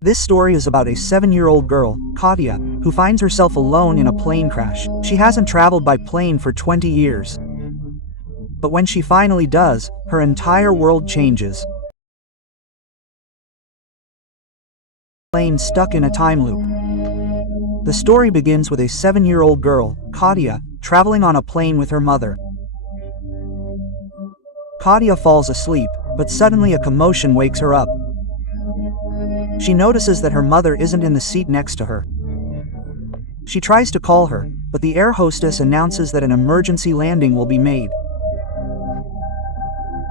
This story is about a 7-year-old girl, Katya, who finds herself alone in a plane crash. She hasn't traveled by plane for 20 years. But when she finally does, her entire world changes. Plane stuck in a time loop. The story begins with a 7-year-old girl, Katya, traveling on a plane with her mother. Katya falls asleep, but suddenly a commotion wakes her up. She notices that her mother isn't in the seat next to her. She tries to call her, but the air hostess announces that an emergency landing will be made.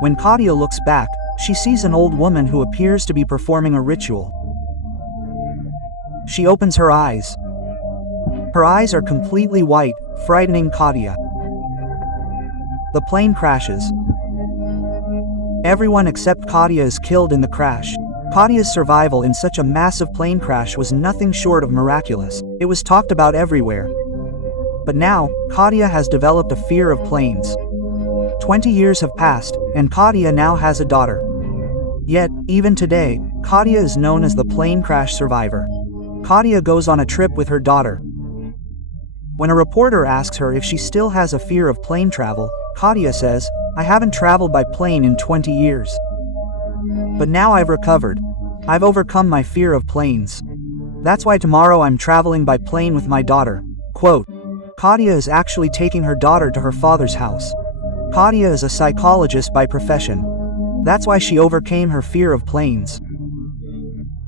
When Katya looks back, she sees an old woman who appears to be performing a ritual. She opens her eyes. Her eyes are completely white, frightening Katya. The plane crashes. Everyone except Katya is killed in the crash. Katya's survival in such a massive plane crash was nothing short of miraculous. It was talked about everywhere. But now, Katya has developed a fear of planes. 20 years have passed, and Katya now has a daughter. Yet, even today, Katya is known as the plane crash survivor. Katya goes on a trip with her daughter. When a reporter asks her if she still has a fear of plane travel, Katya says, "I haven't traveled by plane in 20 years. But now I've recovered. I've overcome my fear of planes. That's why tomorrow I'm traveling by plane with my daughter." Quote. Katya is actually taking her daughter to her father's house. Katya is a psychologist by profession. That's why she overcame her fear of planes.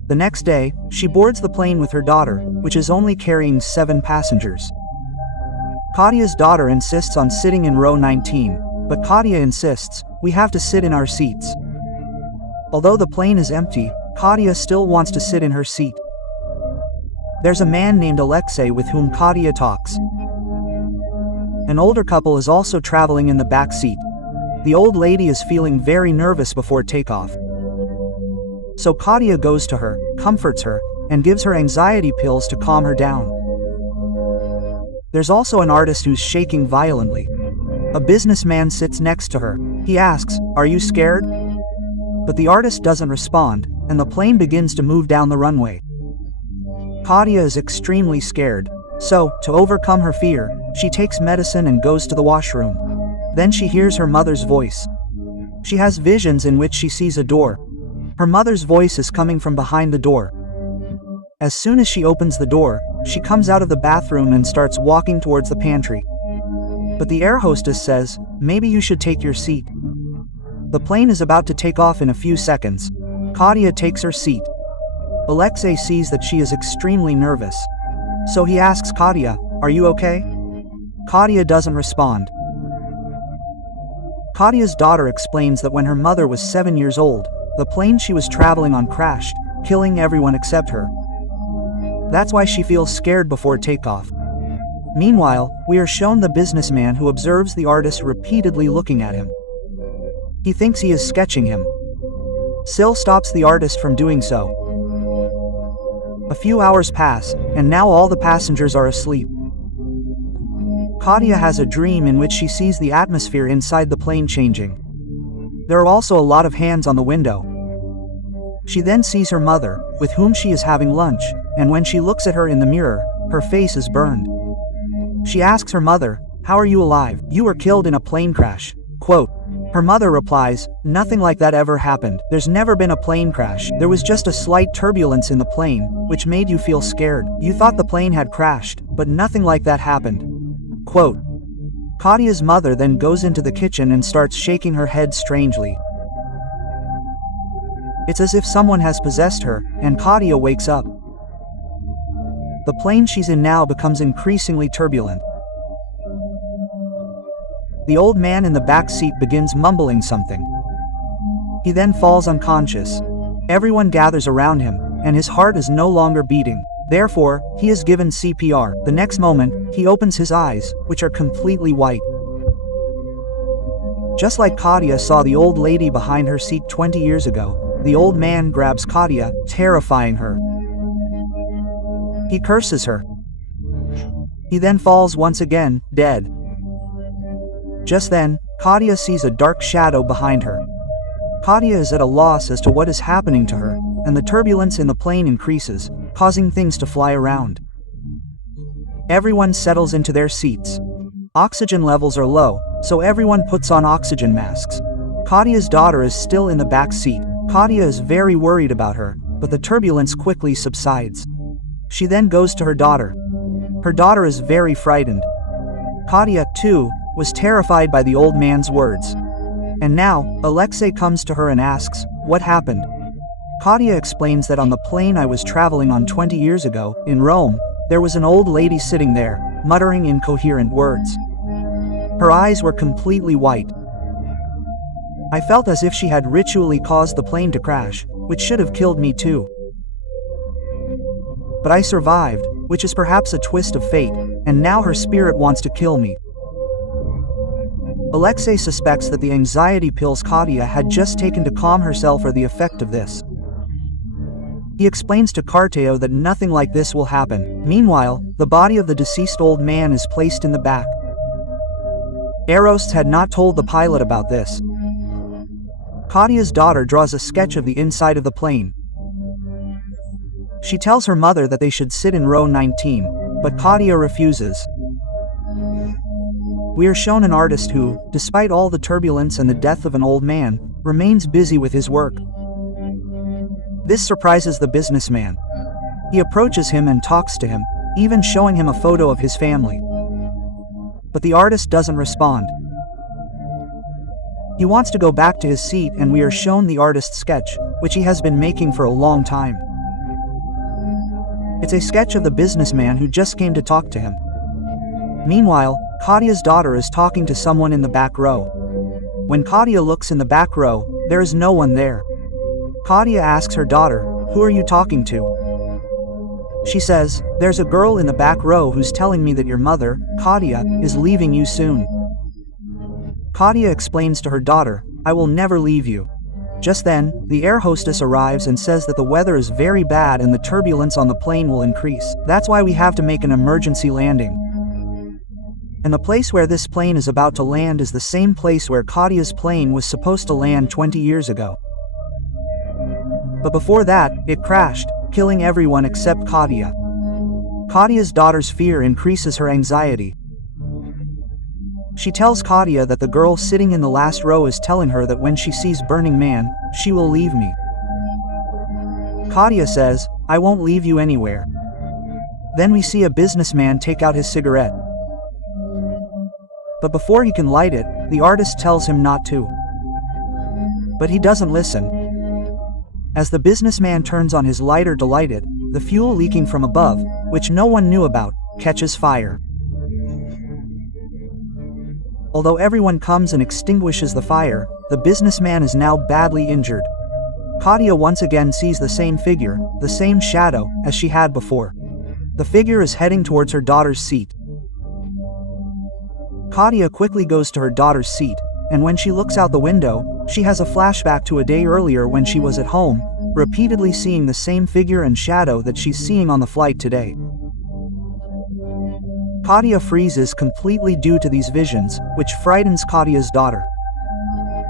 The next day, she boards the plane with her daughter, which is only carrying 7 passengers. Katya's daughter insists on sitting in row 19, but Katya insists, "We have to sit in our seats." Although the plane is empty, Katya still wants to sit in her seat. There's a man named Alexei with whom Katya talks. An older couple is also traveling in the back seat. The old lady is feeling very nervous before takeoff. So Katya goes to her, comforts her, and gives her anxiety pills to calm her down. There's also an artist who's shaking violently. A businessman sits next to her. He asks, "Are you scared?" But the artist doesn't respond, and the plane begins to move down the runway. Katya is extremely scared. So, to overcome her fear, she takes medicine and goes to the washroom. Then she hears her mother's voice. She has visions in which she sees a door. Her mother's voice is coming from behind the door. As soon as she opens the door, she comes out of the bathroom and starts walking towards the pantry. But the air hostess says, "Maybe you should take your seat." The plane is about to take off in a few seconds. Katya takes her seat. Alexei sees that she is extremely nervous. So he asks Katya, "Are you okay?" Katya doesn't respond. Katya's daughter explains that when her mother was 7 years old, the plane she was traveling on crashed, killing everyone except her. That's why she feels scared before takeoff. Meanwhile, we are shown the businessman who observes the artist repeatedly looking at him. He thinks he is sketching him. Sil stops the artist from doing so. A few hours pass, and now all the passengers are asleep. Katya has a dream in which she sees the atmosphere inside the plane changing. There are also a lot of hands on the window. She then sees her mother, with whom she is having lunch, and when she looks at her in the mirror, her face is burned. She asks her mother, "How are you alive? You were killed in a plane crash." Quote. Her mother replies, "Nothing like that ever happened. There's never been a plane crash. There was just a slight turbulence in the plane, which made you feel scared. You thought the plane had crashed, but nothing like that happened." Quote. Katya's mother then goes into the kitchen and starts shaking her head strangely. It's as if someone has possessed her, and Katya wakes up. The plane she's in now becomes increasingly turbulent. The old man in the back seat begins mumbling something. He then falls unconscious. Everyone gathers around him, and his heart is no longer beating. Therefore, he is given CPR. The next moment, he opens his eyes, which are completely white. Just like Katya saw the old lady behind her seat 20 years ago, the old man grabs Katya, terrifying her. He curses her. He then falls once again, dead. Just then, Katya sees a dark shadow behind her. Katya is at a loss as to what is happening to her, and the turbulence in the plane increases, causing things to fly around. Everyone settles into their seats. Oxygen levels are low, so everyone puts on oxygen masks. Kadia's daughter is still in the back seat. Kadia is very worried about her, but the turbulence quickly subsides. She then goes to her daughter. Her daughter is very frightened. Kadia, too, was terrified by the old man's words. And now, Alexei comes to her and asks, "What happened?" Kadia explains that on the plane I was traveling on 20 years ago, in Rome, there was an old lady sitting there, muttering incoherent words. Her eyes were completely white. I felt as if she had ritually caused the plane to crash, which should have killed me too. But I survived, which is perhaps a twist of fate, and now her spirit wants to kill me. Alexei suspects that the anxiety pills Kadia had just taken to calm herself are the effect of this. He explains to Carteo that nothing like this will happen. Meanwhile, the body of the deceased old man is placed in the back. Eros had not told the pilot about this. Kadia's daughter draws a sketch of the inside of the plane. She tells her mother that they should sit in row 19, but Kadia refuses. We are shown an artist who, despite all the turbulence and the death of an old man, remains busy with his work. This surprises the businessman. He approaches him and talks to him, even showing him a photo of his family. But the artist doesn't respond. He wants to go back to his seat, and we are shown the artist's sketch, which he has been making for a long time. It's a sketch of the businessman who just came to talk to him. Meanwhile, Kadia's daughter is talking to someone in the back row. When Kadia looks in the back row, there is no one there. Kadia asks her daughter, "Who are you talking to?" She says, "There's a girl in the back row who's telling me that your mother, Kadia, is leaving you soon." Kadia explains to her daughter, "I will never leave you." Just then, the air hostess arrives and says that the weather is very bad and the turbulence on the plane will increase. That's why we have to make an emergency landing. And the place where this plane is about to land is the same place where Kadia's plane was supposed to land 20 years ago. But before that, it crashed, killing everyone except Kadia. Kadia's daughter's fear increases her anxiety. She tells Kadia that the girl sitting in the last row is telling her that when she sees Burning Man, she will leave me. Kadia says, "I won't leave you anywhere." Then we see a businessman take out his cigarette. But before he can light it, the artist tells him not to. But he doesn't listen. As the businessman turns on his lighter to light it, the fuel leaking from above, which no one knew about, catches fire. Although everyone comes and extinguishes the fire, the businessman is now badly injured. Kadia once again sees the same figure, the same shadow, as she had before. The figure is heading towards her daughter's seat. Kadia quickly goes to her daughter's seat, and when she looks out the window, she has a flashback to a day earlier when she was at home, repeatedly seeing the same figure and shadow that she's seeing on the flight today. Kadia freezes completely due to these visions, which frightens Kadia's daughter.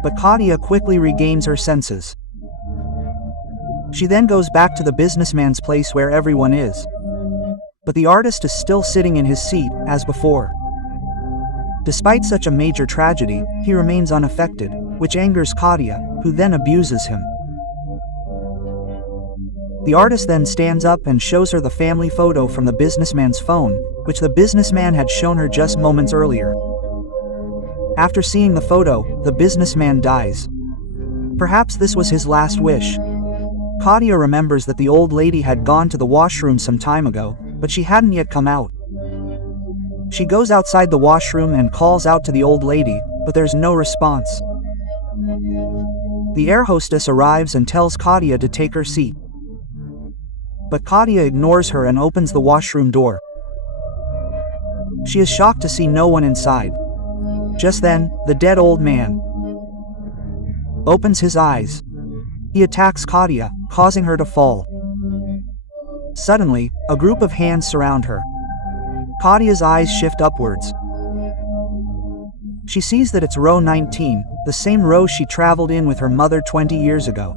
But Kadia quickly regains her senses. She then goes back to the businessman's place where everyone is. But the artist is still sitting in his seat, as before. Despite such a major tragedy, he remains unaffected, which angers Kadia, who then abuses him. The artist then stands up and shows her the family photo from the businessman's phone, which the businessman had shown her just moments earlier. After seeing the photo, the businessman dies. Perhaps this was his last wish. Kadia remembers that the old lady had gone to the washroom some time ago, but she hadn't yet come out. She goes outside the washroom and calls out to the old lady, but there's no response. The air hostess arrives and tells Kadia to take her seat. But Kadia ignores her and opens the washroom door. She is shocked to see no one inside. Just then, the dead old man opens his eyes. He attacks Kadia, causing her to fall. Suddenly, a group of hands surround her. Kadia's eyes shift upwards. She sees that it's row 19, the same row she traveled in with her mother 20 years ago.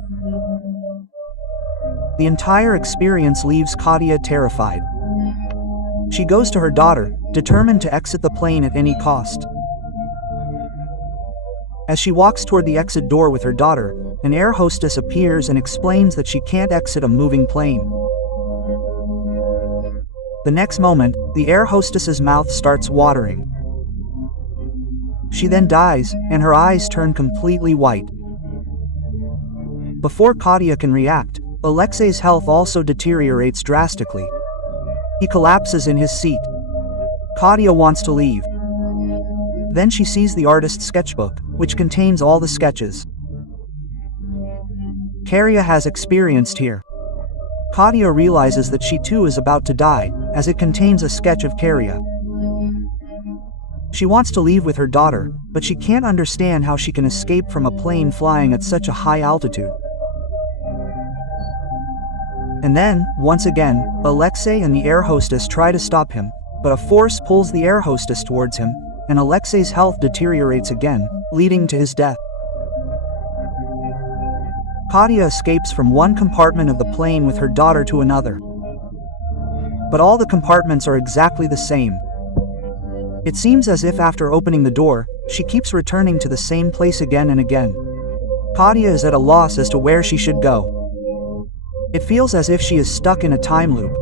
The entire experience leaves Katia terrified. She goes to her daughter, determined to exit the plane at any cost. As she walks toward the exit door with her daughter, an air hostess appears and explains that she can't exit a moving plane. The next moment, the air hostess's mouth starts watering. She then dies, and her eyes turn completely white. Before Katia can react, Alexei's health also deteriorates drastically. He collapses in his seat. Katia wants to leave. Then she sees the artist's sketchbook, which contains all the sketches Katia has experienced here. Katia realizes that she too is about to die, as it contains a sketch of Katia. She wants to leave with her daughter, but she can't understand how she can escape from a plane flying at such a high altitude. And then, once again, Alexei and the air hostess try to stop him, but a force pulls the air hostess towards him, and Alexei's health deteriorates again, leading to his death. Katia escapes from one compartment of the plane with her daughter to another. But all the compartments are exactly the same. It seems as if after opening the door, she keeps returning to the same place again and again. Katia is at a loss as to where she should go. It feels as if she is stuck in a time loop.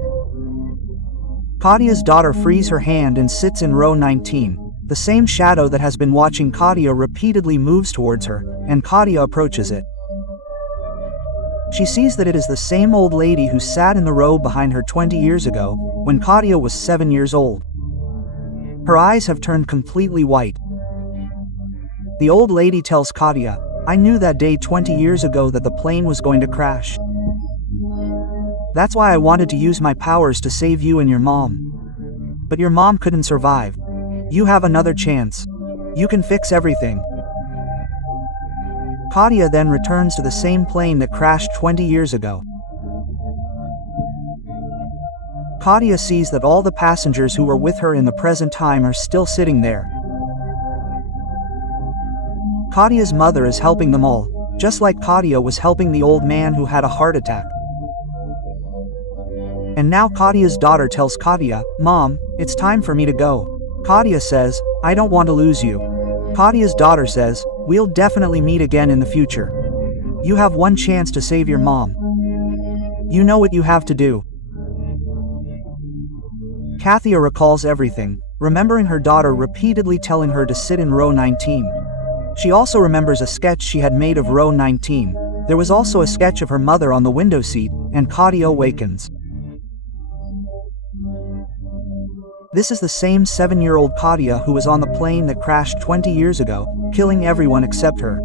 Katia's daughter frees her hand and sits in row 19. The same shadow that has been watching Katia repeatedly moves towards her, and Katia approaches it. She sees that it is the same old lady who sat in the row behind her 20 years ago, when Katia was 7 years old. Her eyes have turned completely white. The old lady tells Katia, "I knew that day 20 years ago that the plane was going to crash. That's why I wanted to use my powers to save you and your mom. But your mom couldn't survive. You have another chance. You can fix everything." Katia then returns to the same plane that crashed 20 years ago. Katia sees that all the passengers who were with her in the present time are still sitting there. Katia's mother is helping them all, just like Katia was helping the old man who had a heart attack. And now Katia's daughter tells Katia, "Mom, it's time for me to go." Katia says, "I don't want to lose you." Katia's daughter says, "We'll definitely meet again in the future. You have one chance to save your mom. You know what you have to do." Katia recalls everything, remembering her daughter repeatedly telling her to sit in row 19. She also remembers a sketch she had made of row 19. There was also a sketch of her mother on the window seat, and Katia awakens. This is the same 7-year-old Katia who was on the plane that crashed 20 years ago, killing everyone except her.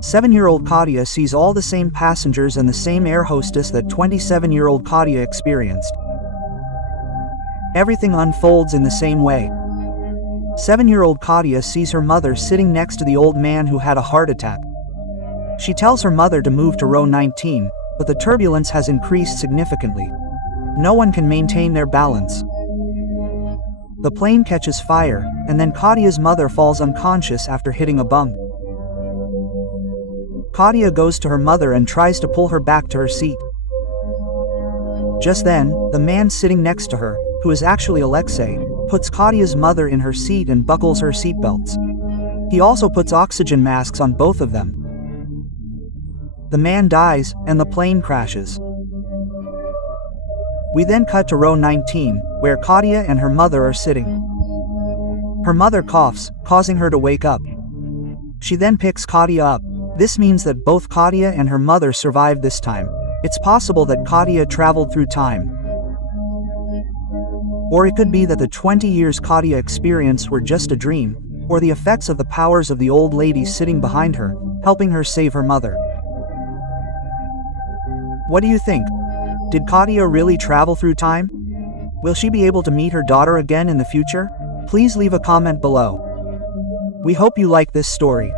7-year-old Katia sees all the same passengers and the same air hostess that 27-year-old Katia experienced. Everything unfolds in the same way. 7-year-old Katia sees her mother sitting next to the old man who had a heart attack. She tells her mother to move to row 19, but the turbulence has increased significantly. No one can maintain their balance. The plane catches fire, and then Katia's mother falls unconscious after hitting a bump. Katia goes to her mother and tries to pull her back to her seat. Just then, the man sitting next to her, who is actually Alexei, puts Katia's mother in her seat and buckles her seatbelts. He also puts oxygen masks on both of them. The man dies, and the plane crashes. We then cut to row 19, where Katia and her mother are sitting. Her mother coughs, causing her to wake up. She then picks Katia up. This means that both Katia and her mother survived this time. It's possible that Katia traveled through time. Or it could be that the 20 years Katia experienced were just a dream, or the effects of the powers of the old lady sitting behind her, helping her save her mother. What do you think? Did Katia really travel through time? Will she be able to meet her daughter again in the future? Please leave a comment below. We hope you like this story.